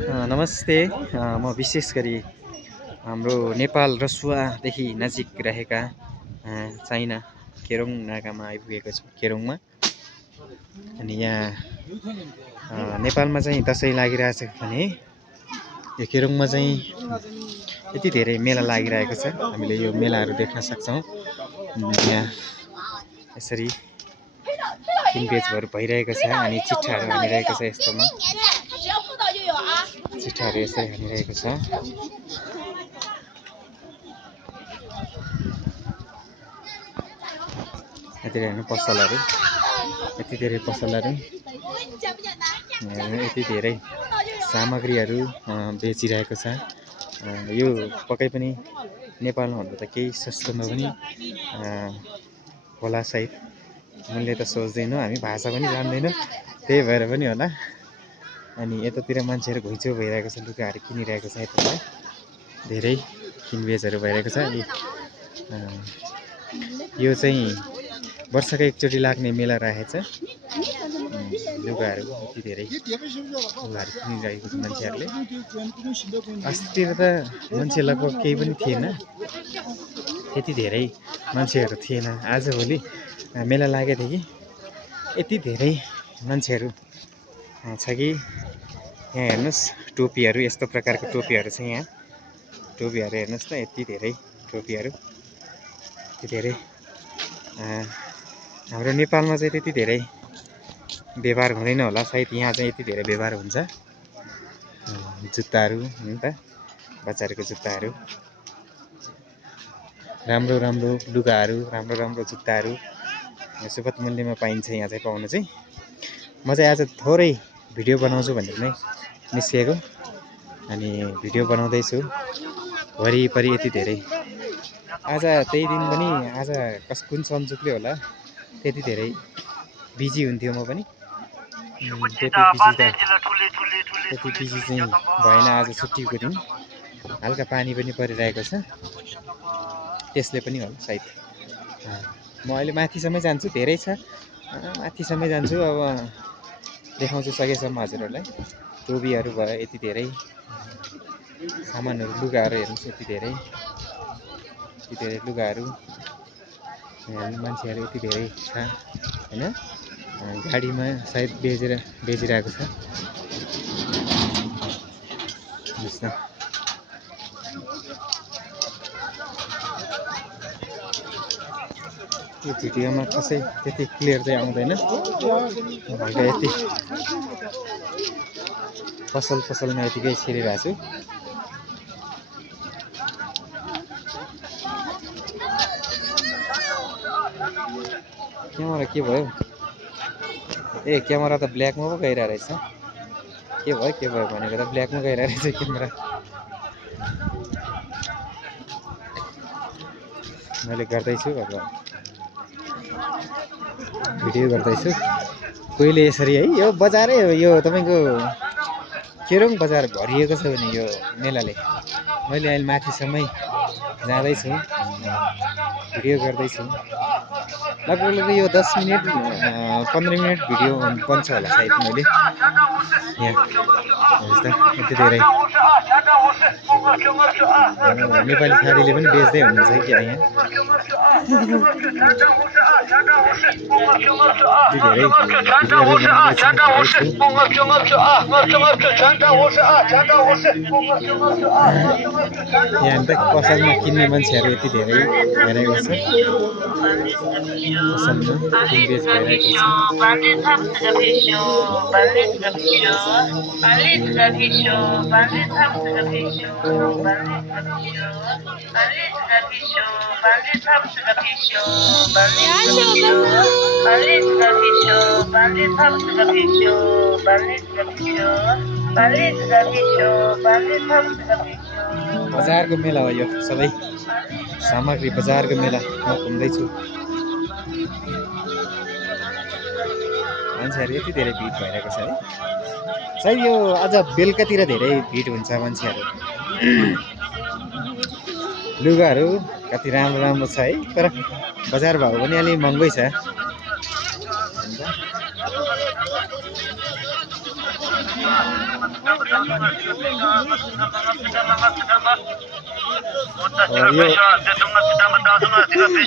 नमस्ते। म विशेष गरी हाम्रो नेपाल रसुवादेखि नजिक रहेका चाइना केरोङ नाकामा आइपुगेको छु। केरोङमा अनि यहाँ नेपालमा चाहिँ दसैँ लागिरहेछ भने यो केरोङमा चाहिँ यति धेरै मेला लागिरहेको छ। हामीले यो मेलाहरू देख्न सक्छौँ। यहाँ यसरी किनबेचहरू भइरहेको छ अनि चिट्ठाहरू हानिरहेको छ। यस्तोमा चिट्ठाहरू यसरी हानिरहेको छ। यति धेरै पसलहरू, यति धेरै पसलहरू, यति धेरै सामग्रीहरू बेचिरहेको छ। यो पक्कै पनि नेपालमा भन्दा त केही सस्तोमा पनि होला सायद। मैले त सोच्दैनौँ, हामी भाषा पनि जान्दैनौँ, त्यही भएर पनि होला। अनि यतातिर मान्छेहरू घुइँचो भइरहेको छ, लुगाहरू किनिरहेको छ। यता धेरै किनबेचहरू भइरहेको छ। यो चाहिँ वर्षको एकचोटि लाग्ने मेला रहेछ। लुगाहरू यति धेरै लुगाहरू किनिरहेको छ मान्छेहरूले। अस्तितिर त मान्छे लगभग केही पनि थिएन, यति धेरै मान्छेहरू थिएन। आजभोलि मेला लागेको थियो कि यति धेरै मान्छेहरू छ कि यहाँ हेर्नुहोस्, टोपीहरू यस्तो प्रकारको टोपीहरू छ। यहाँ टोपीहरू हेर्नुहोस् त, यति धेरै टोपीहरू, यति धेरै। हाम्रो नेपालमा चाहिँ त्यति धेरै व्यवहार हुँदैन होला सायद, यहाँ चाहिँ यति धेरै व्यवहार हुन्छ। जुत्ताहरू हुन् त, बच्चाहरूको जुत्ताहरू, राम्रो राम्रो लुगाहरू, राम्रो राम्रो जुत्ताहरू सुपथ मूल्यमा पाइन्छ। यहाँ चाहिँ पाउनु चाहिँ म चाहिँ आज थोरै भिडियो बनाउँछु भनेर नै निस्किएको अनि भिडियो बनाउँदैछु। वरिपरि यति धेरै आज त्यही दिन पनि आज कुन सन्चुकले होला त्यति धेरै बिजी हुन्थ्यो म पनि। त्यति बिजी चाहिँ भएन। आज छुट्टीको दिन हल्का पानी पनि परिरहेको छ, त्यसले पनि होला सायद। म अहिले माथिसम्म जान्छु, धेरै छ, माथिसम्म जान्छु। अब देखाउँछु सकेसम्म हजुरहरूलाई। टोपीहरू भयो, यति धेरै सामानहरू, लुगाहरू हेर्नुहोस्, यति धेरै लुगाहरू, मान्छेहरू यति धेरै छ होइन। गाडीमा सायद बेचिरहेको छ। यो भिडियोमा कसै त्यति क्लियर चाहिँ आउँदैन। मैले यति पसलमा यतिकै छिरिरहेको छु। क्यामेरा के भयो? ए क्यामेरा त ब्ल्याकमा पो गइरहेको रहेछ। के भयो भनेको त ब्ल्याकमा गइरहेको रहेछ क्यामेरा। मैले गर्दैछु, अब भिडियो गर्दैछु। कोहीले यसरी है, यो बजारै हो, यो तपाईँको केरोङ बजार भरिएको छ भने यो मेलाले। मैले अहिले माथिसम्मै जाँदैछु, भिडियो गर्दैछु। लगभग यो 10 मिनट 15 मिनट भिडियो बन्छ होला सायद। मैले यहाँ हेर्नुहोस् त, यति धेरै नेपाली साडीले पनि बेच्दै हुनुहुन्छ कि यहाँ। यहाँ त पसलमा किन्ने मान्छेहरू यति धेरै भइरहेको छ। पसलमा किनबेच भइरहेको छ। बजारको मेला हो यो, सबै सामग्री बजारको मेला। म घुम्दैछु, मान्छेहरू यति धेरै भिड भइरहेको छ है। सायद यो आज बेलुकातिर धेरै भिड हुन्छ मान्छेहरू। लुगाहरू कति राम्रो राम्रो छ है, तर बजार भाउ पनि अलि महँगै छ।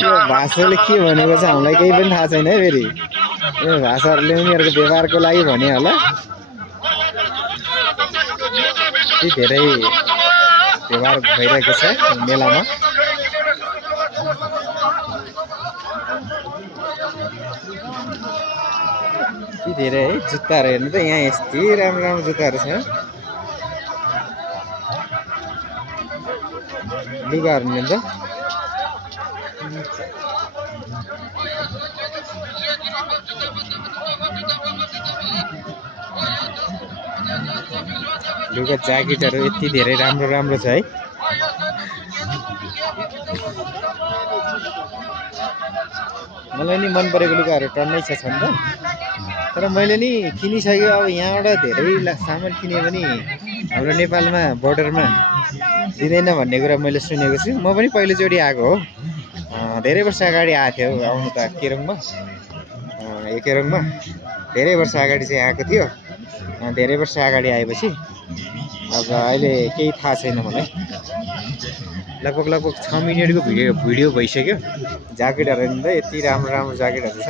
यो भाषाले के भनेको छ हामीलाई केही पनि थाहा छैन है फेरि यो भाषाहरूले उनीहरूको व्यवहारको लागि भने होला धेरै व्यवहार भइरहेको छ मेलामा के धेरै है जुत्ताहरू हेर्नु त यहाँ यस्तै राम्रो राम्रो जुत्ताहरू छ लुगाहरू लिन्छ लुगा ज्याकेटहरू यति धेरै राम्रो राम्रो छ है मलाई नि मन परेको लुगाहरू टन्नै छ नि त तर मैले नि किनिसकेँ अब यहाँबाट धेरै सामान किने पनि हाम्रो नेपालमा बोर्डरमा दिँदैन भन्ने कुरा मैले सुनेको छु म पनि पहिलोचोटि आएको हो धेरै वर्ष अगाडि आएको थियो आउनु त केरङमा केरङमा धेरै वर्ष अगाडि चाहिँ आएको थियो धेरै वर्ष अगाडि आएपछि अब अहिले केही थाहा छैन मलाई लगभग 6 मिनेटको भिडियो भइसक्यो ज्याकेटहरू नि त यति राम्रो राम्रो ज्याकेटहरू छ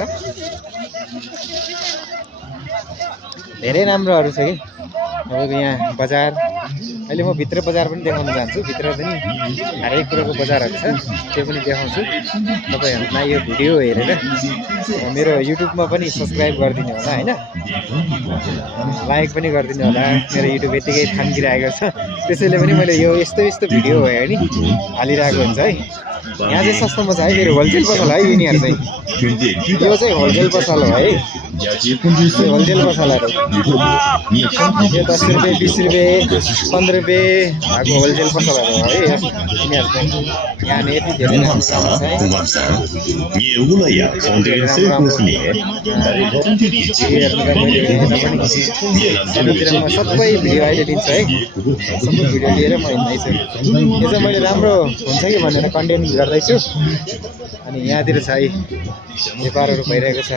धेरै राम्रोहरू छ कि तपाईँको यहाँ बजार अहिले म भित्र बजार पनि देखाउन चाहन्छु भित्र पनि हरेक कुराको बजारहरू छ त्यो पनि देखाउँछु तपाईँहरूलाई यो भिडियो हेरेर मेरो युट्युबमा पनि सब्सक्राइब गरिदिनु होला हैन लाइक पनि गरिदिनु होला मेरो युट्युब यतिकै थामिरहेको छ त्यसैले पनि मैले यो यस्तो भिडियो भयो नि हालिरहेको हुन्छ है यहाँ चाहिँ सस्तोमा छ है मेरो होलसेल पसल है यिनीहरू चाहिँ यो चाहिँ होलसेल पसल हो है होलसेल पसलहरू यो 10 रुपियाँ 20 रुपियाँ 15 रुपियाँ भएको होलसेल पसलहरू हो है यिनीहरू चाहिँ यहाँ यति धेरै राम्रो छ सबै भिडियो अहिले दिन्छ है सबै भिडियो लिएर म हिँड्दैछु यो चाहिँ मैले राम्रो हुन्छ कि भनेर कन्टेन्ट गर्दैछु अनि यहाँतिर छ है व्यापारहरू भइरहेको छ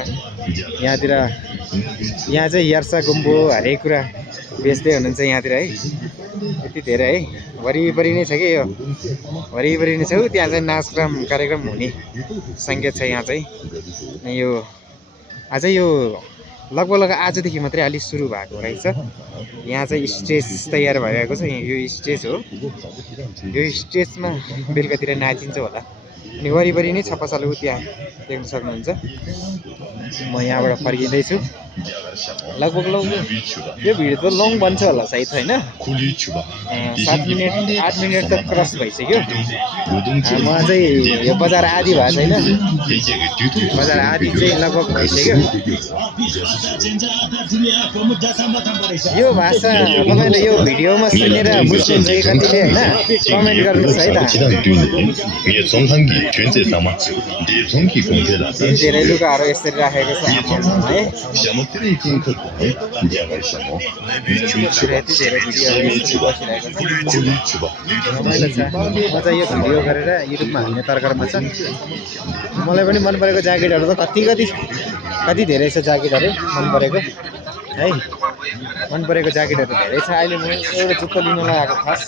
यहाँतिर यहाँ चाहिँ यार्सा गुम्बो हरेक कुरा बेच्दै हुनुहुन्छ यहाँतिर है यति धेरै है वरिपरि नै छ कि यो वरिपरि नै छ त्यहाँ चाहिँ नाचक्रम कार्यक्रम हुने सङ्केत छ यहाँ चाहिँ यो अझै यो लगभग आजदेखि मात्रै अलि सुरु भएको रहेछ यहाँ चाहिँ स्टेज तयार भइरहेको छ यो स्टेज हो यो स्टेजमा बेलुकातिर नाचिन्छ होला अनि वरिपरि नै छ पसल त्यहाँ देख्न सक्नुहुन्छ म यहाँबाट फर्किँदैछु लगभग यो भिडियो त लङ बन्छ होला सायद होइन 7 मिनेट 8 मिनेट त क्रस भइसक्यो म चाहिँ यो बजार आधी भएको छैन बजार आधी चाहिँ लगभग भइसक्यो यो भाषा तपाईँले यो भिडियोमा सुनेर बुझ्नुहुन्छ कि कतिले होइन कमेन्ट गर्नुहोस् है त धेरै लुगाहरू यसरी राखेको छ है रमाइलो छ म चाहिँ यो भिडियो गरेर युट्युबमा हाल्ने तर्करमा छ मलाई पनि मन परेको ज्याकेटहरू त कति धेरै छ ज्याकेटहरू मन परेको है मन परेको ज्याकेटहरू धेरै छ अहिले म एउटा जुत्ता लिनलाई आएको खास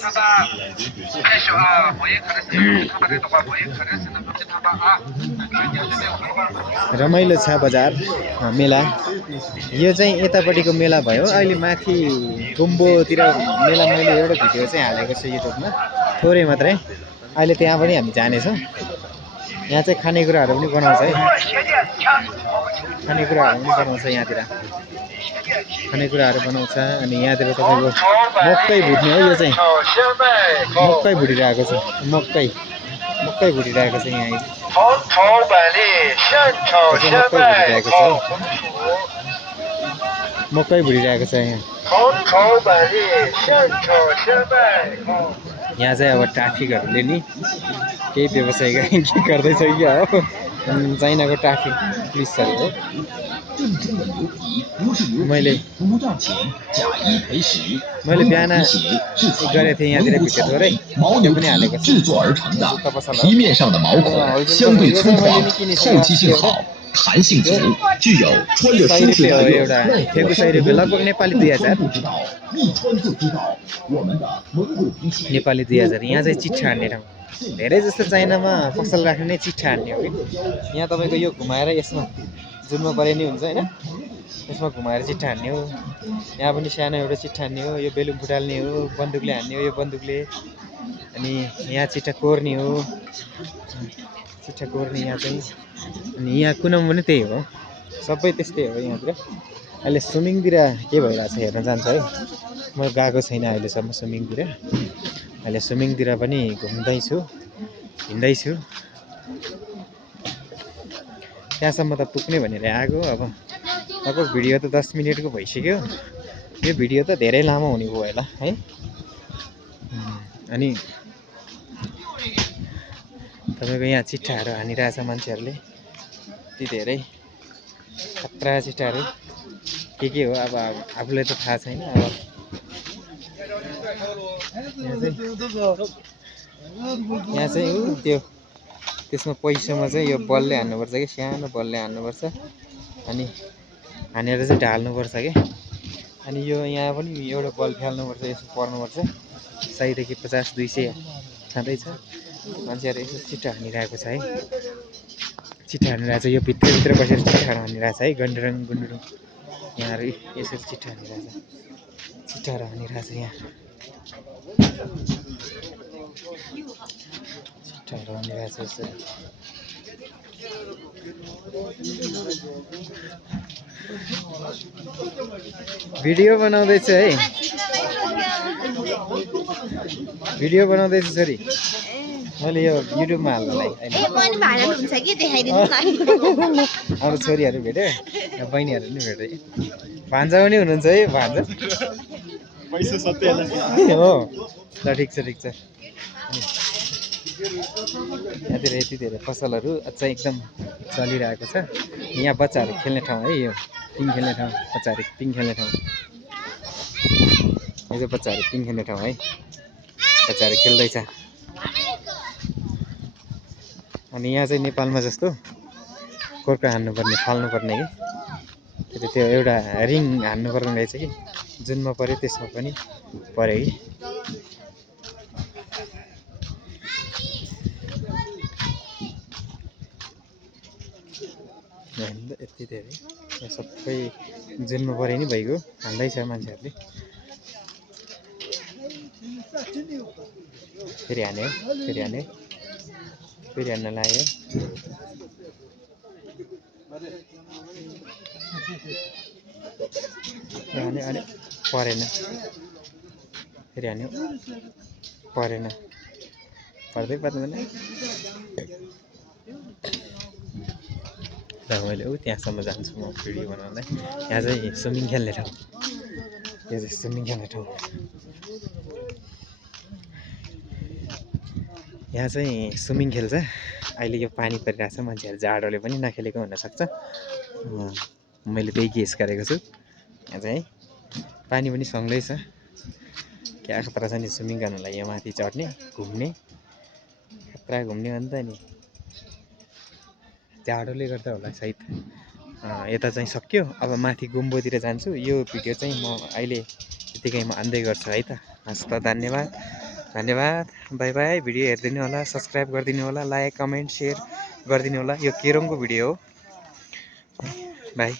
रमाइलो छ बजार मेला यो चाहिँ यतापट्टिको मेला भयो अहिले माथि गुम्बोतिर मेला मैले एउटा भिडियो चाहिँ हालेको छु युट्युबमा थोरै मात्रै अहिले त्यहाँ पनि हामी जानेछौँ यहाँ चाहिँ खानेकुराहरू पनि बनाउँछ है खानेकुराहरू पनि बनाउँछ यहाँतिर खानेकुराहरू बनाउँछ अनि यहाँतिर तपाईँको मकै भुट्ने हो यो चाहिँ मकै भुटिरहेको छ मकै भुटिरहेको छ यहाँ मकै भुटिरहेको छ यहाँ चाहिँ अब ट्राफिकहरूले नि केही व्यवसाय गर्दैछ क्या हो चाइनाको ट्राफिक पुलिसहरू हो मैले बिहान गरेको थिएँ यहाँतिर भिडियो थोरै त्यो पनि हालेको छु 弹性足，具有穿着舒适感又耐火烧的优点。一穿就知道我们的蒙古皮鞋。नेपाली 2000 यहाँ चाहिँ चिट्ठा हान्ने ठाउँ धेरै जस्तो चाइनामा पसल राख्ने नै चिट्ठा हान्ने हो कि यहाँ तपाईँको यो घुमाएर यसमा जुनमा परे नि हुन्छ होइन यसमा घुमाएर चिट्ठा हान्ने हो यहाँ पनि सानो एउटा चिट्ठा हान्ने हो यो बेलुन फुटाल्ने हो बन्दुकले हान्ने हो यो बन्दुकले अनि यहाँ चिट्ठा कोर्ने हो चिट्ठा कोर्ने यहाँ चाहिँ अनि यहाँ कुनामा पनि त्यही हो सबै त्यस्तै हो यहाँतिर अहिले स्विमिङतिर के भइरहेछ हेर्न जान्छ है म गएको छैन अहिलेसम्म स्विमिङतिर अहिले स्विमिङतिर पनि घुम्दैछु हिँड्दैछु त्यहाँसम्म त पुग्ने भनेर आएको अब भिडियो त 10 मिनेटको भइसक्यो यो भिडियो त धेरै लामो हुने भयो होला है अनि तपाईँको यहाँ चिट्ठाहरू हानिरहेछ मान्छेहरूले ती धेरै खतरा चिट्ठाहरू के हो अब आफूलाई त थाहा छैन अब यहाँ चाहिँ त्यो त्यसमा पैसामा चाहिँ यो बलले हान्नुपर्छ कि सानो बलले हान्नुपर्छ अनि हानेर चाहिँ ढाल्नुपर्छ कि अनि यो यहाँ पनि एउटा बल फाल्नुपर्छ यसो पर्नुपर्छ सयदेखि 50-200 खाँदैछ मान्छेहरू यसो चिट्ठा हानिरहेको छ है चिट्ठा हानिरहेको छ यो भित्र बसेर चिट्ठा हानिरहेको छ है गन्डुरङ गुन्डुरङ यहाँहरू यसरी चिट्ठा हानिरहेछ चिट्ठाहरू हानिरहेछ यहाँ चिट्ठाहरू हानिरहेछ यसरी भिडियो बनाउँदैछु है भिडियो बनाउँदैछु छोरी मैले यो युट्युबमा हाल्नलाई अरू छोरीहरू भेट्यो बहिनीहरू पनि भेट्यो भान्जा पनि हुनुहुन्छ है भान्जा पैसा सत्य हो ल ठिक छ यहाँतिर यति धेरै पसलहरू अझै एकदम चलिरहेको छ यहाँ बच्चाहरू खेल्ने ठाउँ है यो पिङ खेल्ने ठाउँ बच्चाहरू पिङ खेल्ने ठाउँ यो चाहिँ बच्चाहरू पिङ खेल्ने ठाउँ है बच्चाहरू खेल्दैछ अनि यहाँ चाहिँ नेपालमा जस्तो कोर्का हान्नुपर्ने फाल्नुपर्ने कि त्यो एउटा रिङ हान्नुपर्ने रहेछ कि जुनमा पऱ्यो त्यसमा पनि पऱ्यो कि यति धेरै सबै जुनमा परे नि भइगयो हान्दैछ मान्छेहरूले फेरि हान्यो फेरि हान्न लाग्यो अनि परेन फेरि हान्यो परेन पर्दैन र मैले त्यहाँसम्म जान्छु म भिडियो बनाउँदै यहाँ चाहिँ स्विमिङ खेल्ने ठाउँ यो चाहिँ स्विमिङ खेल्ने ठाउँ यहाँ चाहिँ स्विमिङ खेल्छ अहिले यो पानी परिरहेछ मान्छेहरू जाडोले पनि नखेलेको हुनसक्छ मैले त्यही गेस गरेको छु यहाँ चाहिँ पानी पनि सँगै छ क्या खतरा छ नि स्विमिङ गर्नलाई यहाँ माथि चढ्ने घुम्ने खतरा घुम्ने अन्त नि जाडोले गर्दा होला सायद यता चाहिँ सक्यो अब माथि गुम्बोतिर जान्छु यो भिडियो चाहिँ म अहिले यतिकैमा अन्दै गर्छु है त हस् त धन्यवाद बाई बाई भिडियो हेरिदिनु होला सब्सक्राइब गरिदिनु होला लाइक कमेन्ट सेयर गरिदिनु होला यो केरङको भिडियो हो बाई